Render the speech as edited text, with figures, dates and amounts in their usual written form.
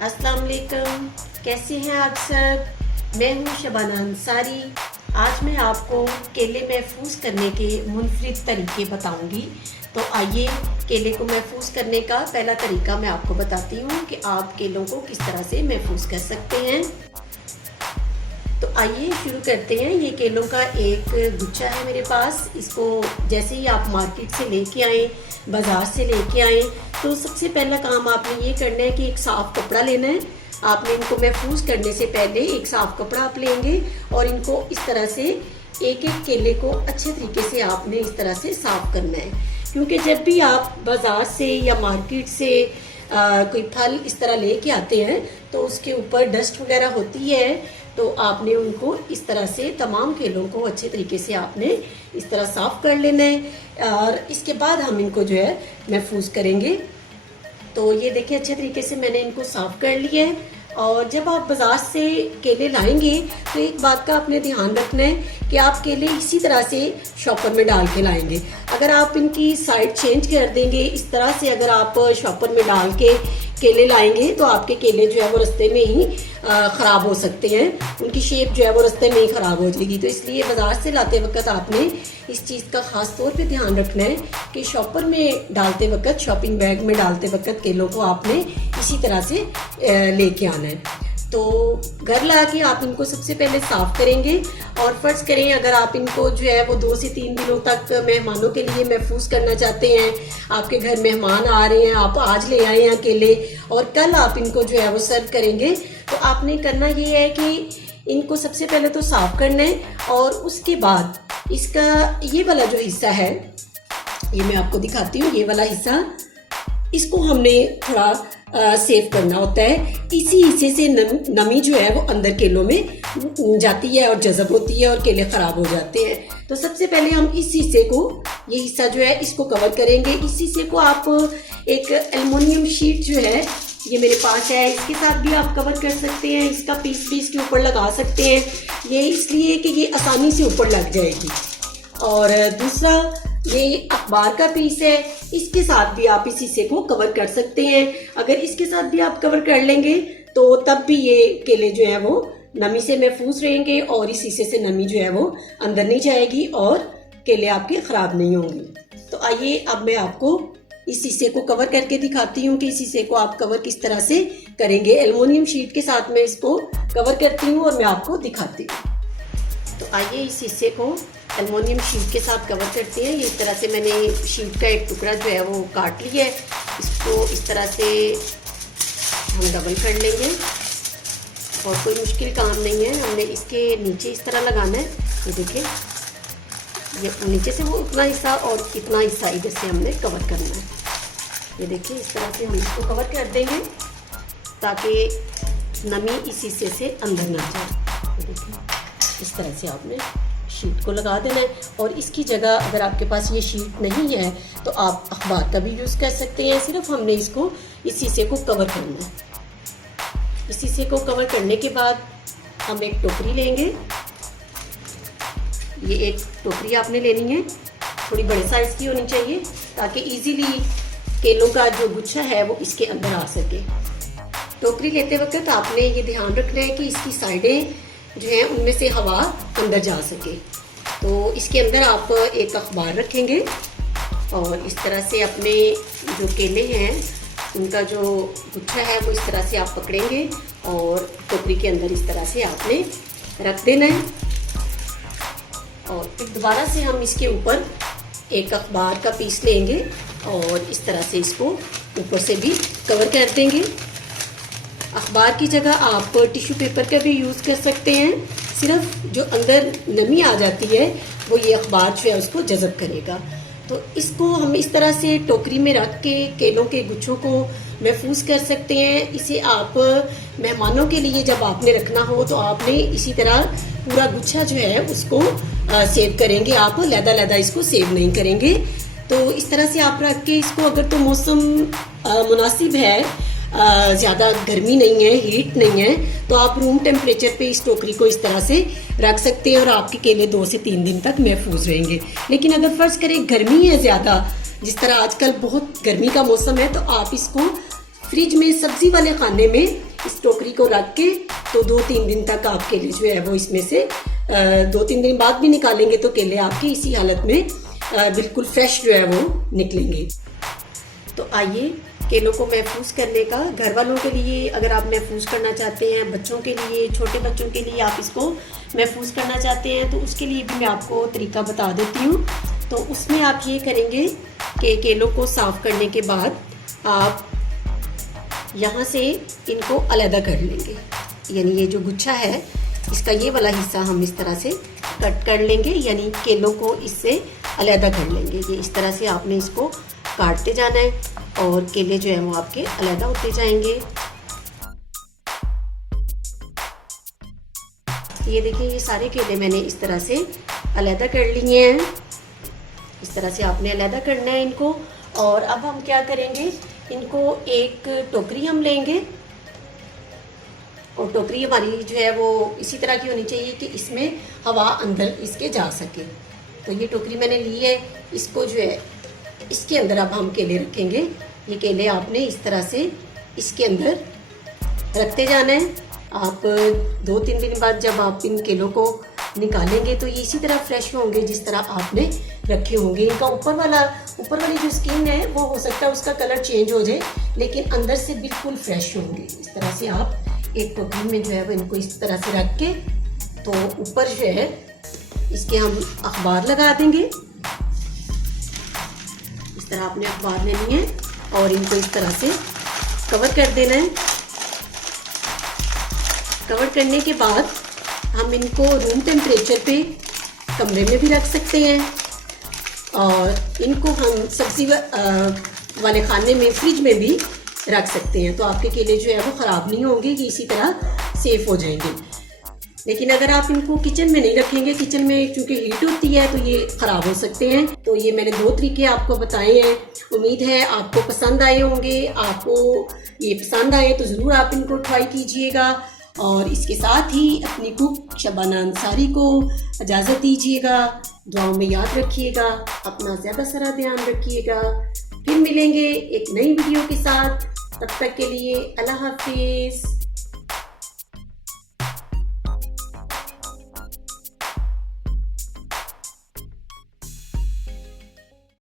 अस्सलाम वालेकुम। कैसे हैं आप सब? मैं हूं शबाना अंसारी। आज मैं आपको केले महफूज करने के मुनफरिद तरीके बताऊंगी। तो आइए केले को महफूज करने का पहला तरीका मैं आपको बताती हूं कि आप केलों को किस तरह से महफूज कर सकते हैं। तो आइए शुरू करते हैं। ये केलों का एक गुच्छा है मेरे पास। इसको जैसे ही आप मार्केट से लेके आए, बाज़ार से लेके आए, तो सबसे पहला काम आपने ये करना है कि एक साफ़ कपड़ा लेना है। आपने इनको महफूज करने से पहले एक साफ़ कपड़ा आप लेंगे और इनको इस तरह से एक एक केले को अच्छे तरीके से आपने इस तरह से साफ़ करना है। क्योंकि जब भी आप बाज़ार से या मार्केट से कोई फल इस तरह लेके आते हैं तो उसके ऊपर डस्ट वगैरह होती है, तो आपने उनको इस तरह से तमाम केलों को अच्छे तरीके से आपने इस तरह साफ़ कर लेना है और इसके बाद हम इनको जो है महफूज करेंगे। तो ये देखिए अच्छे तरीके से मैंने इनको साफ़ कर लिया है। और जब आप बाज़ार से केले लाएंगे तो एक बात का आपने ध्यान रखना है कि आप केले इसी तरह से शॉपर में डाल के लाएंगे। अगर आप इनकी साइड चेंज कर देंगे, इस तरह से अगर आप शॉपर में डाल के केले लाएंगे तो आपके केले जो है वो रास्ते में ही ख़राब हो सकते हैं। उनकी शेप जो है वो रास्ते में ही ख़राब हो जाएगी। तो इसलिए बाज़ार से लाते वक्त आपने इस चीज़ का ख़ास तौर पे ध्यान रखना है कि शॉपर में डालते वक्त, शॉपिंग बैग में डालते वक्त केलों को आपने इसी तरह से लेके आना है। तो घर ला के आप इनको सबसे पहले साफ़ करेंगे और फ़र्ज़ करें अगर आप इनको जो है वो 2 से 3 दिनों तक मेहमानों के लिए महफूज करना चाहते हैं, आपके घर मेहमान आ रहे हैं, आप आज ले आए हैं केले और कल आप इनको जो है वो सर्व करेंगे, तो आपने करना ये है कि इनको सबसे पहले तो साफ़ करना है और उसके बाद इसका ये वाला जो हिस्सा है, ये मैं आपको दिखाती हूँ, ये वाला हिस्सा इसको हमने थोड़ा सेव करना होता है। इसी हिस्से से नमी जो है वो अंदर केलों में जाती है और जज़ब होती है और केले ख़राब हो जाते हैं। तो सबसे पहले हम इस हिस्से को, ये हिस्सा जो है इसको कवर करेंगे। इस हिस्से को आप एक एल्युमिनियम शीट जो है ये मेरे पास है, इसके साथ भी आप कवर कर सकते हैं। इसका पीस भी इसके ऊपर लगा सकते हैं, ये इसलिए कि ये आसानी से ऊपर लग जाएगी। और दूसरा ये अखबार का पीस है, इसके साथ भी आप इस हिस्से को कवर कर सकते हैं। अगर इसके साथ भी आप कवर कर लेंगे तो तब भी ये केले जो है वो नमी से महफूज रहेंगे और इस हिस्से से नमी जो है वो अंदर नहीं जाएगी और केले आपके ख़राब नहीं होंगे। तो आइए अब मैं आपको इस हिस्से को कवर करके दिखाती हूँ कि इस हिस्से को आप कवर किस तरह से करेंगे। एल्युमिनियम शीट के साथ मैं इसको कवर करती हूँ और मैं आपको दिखाती हूँ। तो आइए इस हिस्से को एल्युमिनियम शीट के साथ कवर करते हैं। इस तरह से मैंने शीट का एक टुकड़ा जो है वो काट लिया है। इसको इस तरह से हम डबल कर लेंगे और कोई मुश्किल काम नहीं है। हमने इसके नीचे इस तरह लगाना है। ये देखिए, ये नीचे से वो उतना हिस्सा और इतना हिस्सा इधर से हमने कवर करना है। ये देखिए इस तरह से हम इसको कवर कर देंगे ताकि नमी इस हिस्से से अंदर ना जाए। ये देखिए इस तरह से आपने शीट को लगा देना है। और इसकी जगह अगर आपके पास ये शीट नहीं है तो आप अखबार का भी यूज़ कर सकते हैं। सिर्फ हमने इसको इस हिस्से को कवर करना है। इस हिस्से को कवर करने के बाद हम एक टोकरी लेंगे। ये एक टोकरी आपने लेनी है, थोड़ी बड़े साइज़ की होनी चाहिए ताकि इजीली केलों का जो गुच्छा है वो इसके अंदर आ सके। टोकरी लेते वक्त आपने ये ध्यान रखना है कि इसकी साइडें जो है उनमें से हवा अंदर जा सके। तो इसके अंदर आप एक अखबार रखेंगे और इस तरह से अपने जो केले हैं उनका जो गुच्छा है वो इस तरह से आप पकड़ेंगे और टोकरी के अंदर इस तरह से आपने रख देना है। और फिर दोबारा से हम इसके ऊपर एक अखबार का पीस लेंगे और इस तरह से इसको ऊपर से भी कवर कर देंगे। अखबार की जगह आप टिश्यू पेपर का भी यूज़ कर सकते हैं। सिर्फ जो अंदर नमी आ जाती है वो ये अखबार जो है उसको जज़ब करेगा। तो इसको हम इस तरह से टोकरी में रख के केलों के गुच्छों को महफूज कर सकते हैं। इसे आप मेहमानों के लिए जब आपने रखना हो तो आपने इसी तरह पूरा गुच्छा जो है उसको सेव करेंगे। आप लहदा इसको सेव नहीं करेंगे। तो इस तरह से आप रख के इसको, अगर तो मौसम मुनासिब है, ज़्यादा गर्मी नहीं है, हीट नहीं है, तो आप रूम टेम्परेचर पे इस टोकरी को इस तरह से रख सकते हैं और आपके केले 2 से 3 दिन तक महफूज रहेंगे। लेकिन अगर फ़र्ज़ करें गर्मी है ज़्यादा, जिस तरह आजकल बहुत गर्मी का मौसम है, तो आप इसको फ्रिज में सब्जी वाले खाने में इस टोकरी को रख के तो 2-3 दिन तक आप केले जो है वो इसमें से 2-3 दिन बाद भी निकालेंगे तो केले आपके इसी हालत में बिल्कुल फ्रेश जो है वो निकलेंगे। तो आइए केलों को महफूज करने का, घर वालों के लिए अगर आप महफूज करना चाहते हैं, बच्चों के लिए, छोटे बच्चों के लिए आप इसको महफूज करना चाहते हैं तो उसके लिए भी मैं आपको तरीका बता देती हूँ। तो उसमें आप ये करेंगे कि केलों को साफ़ करने के बाद आप यहाँ से इनको अलग कर लेंगे, यानी ये जो गुच्छा है इसका ये वाला हिस्सा हम इस तरह से कट कर लेंगे, यानी केलों को इससे अलग कर लेंगे। ये इस तरह से आपने इसको काटते जाना है और केले जो है वो आपके अलग होते जाएंगे। ये देखिए, ये सारे केले मैंने इस तरह से अलग कर लिए हैं। इस तरह से आपने अलग करना है इनको। और अब हम क्या करेंगे, इनको एक टोकरी हम लेंगे और टोकरी हमारी जो है वो इसी तरह की होनी चाहिए कि इसमें हवा अंदर इसके जा सके। तो ये टोकरी मैंने ली है, इसको जो है इसके अंदर अब हम केले रखेंगे। ये केले आपने इस तरह से इसके अंदर रखते जाना है। आप 2-3 दिन बाद जब आप इन केलों को निकालेंगे तो ये इसी तरह फ्रेश होंगे जिस तरह आपने रखे होंगे। इनका ऊपर वाली जो स्किन है वो हो सकता है उसका कलर चेंज हो जाए, लेकिन अंदर से बिल्कुल फ्रेश होंगे। इस तरह से आप एक टोकरी में जो है वो इनको इस तरह से रख के तो ऊपर जो है इसके हम अखबार लगा देंगे। इस तरह आपने अखबार लेनी है और इनको इस तरह से कवर कर देना है। कवर करने के बाद हम इनको रूम टेम्परेचर पे कमरे में भी रख सकते हैं और इनको हम सब्जी वाले खाने में, फ्रिज में भी रख सकते हैं। तो आपके केले जो है वो ख़राब नहीं होंगे, ये इसी तरह सेफ हो जाएंगे। लेकिन अगर आप इनको किचन में नहीं रखेंगे, किचन में चूँकि हीट होती है तो ये ख़राब हो सकते हैं। तो ये मैंने 2 तरीके आपको बताए हैं। उम्मीद है आपको पसंद आए होंगे। आपको ये पसंद आए तो ज़रूर आप इनको ट्राई कीजिएगा और इसके साथ ही अपनी कुक शबाना अंसारी को इजाज़त दीजिएगा। दुआओं में याद रखिएगा, अपना ज़्यादा सारा ध्यान रखिएगा। फिर मिलेंगे एक नई वीडियो के साथ, तब तक के लिए अल्लाह हाफिज़।